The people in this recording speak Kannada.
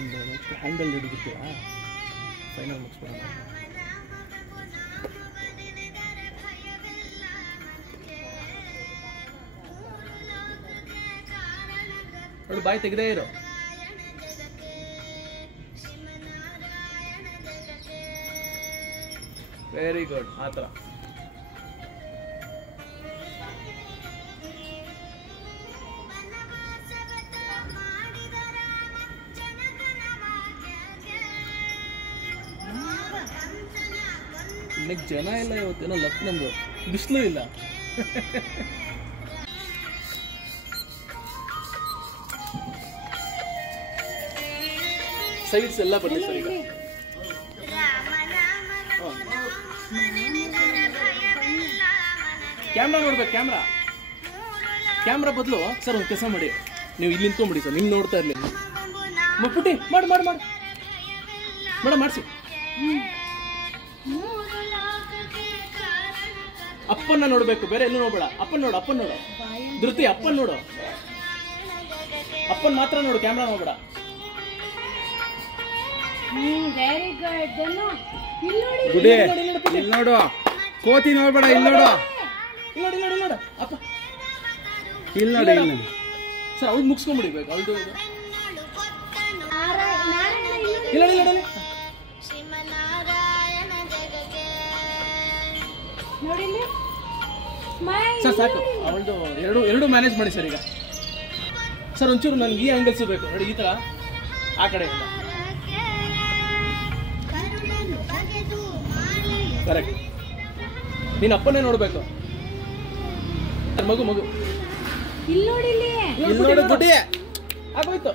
ಒಂದು ನೆಕ್ಸ್ಟ್ ಹ್ಯಾಂಡಲ್ ಹಿಡಿದಿರ್ತೀರಾ ಫೈನಲ್ ಮುಗಿಸ್ಬಿಡೋಣ. ನೋಡಿ ಬಾಯಿ ತೆಗೆದೇ ಇರೋ. Very good. ಆ ಥರ ನೆಕ್ಸ್ಟ್ ಜನ ಎಲ್ಲ ಇವತ್ತೇನೋ ಲಕ್ ನಮ್ದು, ಬಿಸಿಲು ಇಲ್ಲ. ಸೈಡ್ಸ್ ಎಲ್ಲ ಬರಲಿ ಸರ್. ಈಗ ಕ್ಯಾಮ್ರಾ ನೋಡ್ಬೇಕು. ಕ್ಯಾಮ್ರಾ ಬದಲು ಸರ್ ಒಂದು ಕೆಲಸ ಮಾಡಿ, ನೀವು ಇಲ್ಲಿ ನಿಂತ್ಕೊಂಡ್ಬಿಡಿ ಸರ್, ನಿಮ್ಗೆ ನೋಡ್ತಾ ಇರಲಿ. ಪುಟ್ಟಿ ಮಾಡಿ ಮಾಡಿ ಮಾಡಿ ಮೇಡಮ್ ಮಾಡಿಸಿ. ಅಪ್ಪನ್ನ ನೋಡ್ಬೇಕು, ಬೇರೆ ಎಲ್ಲೂ ನೋಡ್ಬೇಡ. ಅಪ್ಪನ್ ನೋಡು ಧೃತಿ, ಅಪ್ಪನ್ ನೋಡು, ಅಪ್ಪನ್ ಮಾತ್ರ ನೋಡು, ಕ್ಯಾಮ್ರಾ ನೋಡ್ಬೇಡ. ಗುಡಿ ಇಲ್ಲಿ ನೋಡು, ಕೋತಿ ನೋಡ್ಬೇಡ, ಇಲ್ಲಿ ನೋಡು, ಅಪ್ಪ ಇಲ್ಲಿ ನೋಡಿ, ಇಲ್ಲಿ ನೋಡಿ ಸರ್. ಅವ್ಳು ಮುಗಿಸ್ಕೊಂಡ್ಬಿಡಿಬೇಕು, ಅವಳದು ಇಲ್ಲ ಸರ್ ಸಾಕು. ಅವಳದು ಎರಡು ಮ್ಯಾನೇಜ್ ಮಾಡಿ ಸರ್. ಈಗ ಸರ್ ಒಂಚೂರು ನನ್ಗೆ ಈ ಆಂಗಲ್ ಸಿಗಬೇಕು ನೋಡಿ, ಈ ಥರ ಆ ಕಡೆ ಕರೆಕ್ಟ್. ನೀನು ಅಪ್ಪನೇ ನೋಡ್ಬೇಕು. ಮಗು ಇಲ್ಲಿ ನೋಡಿ ಗುಡಿ ಆಗೋಯ್ತು.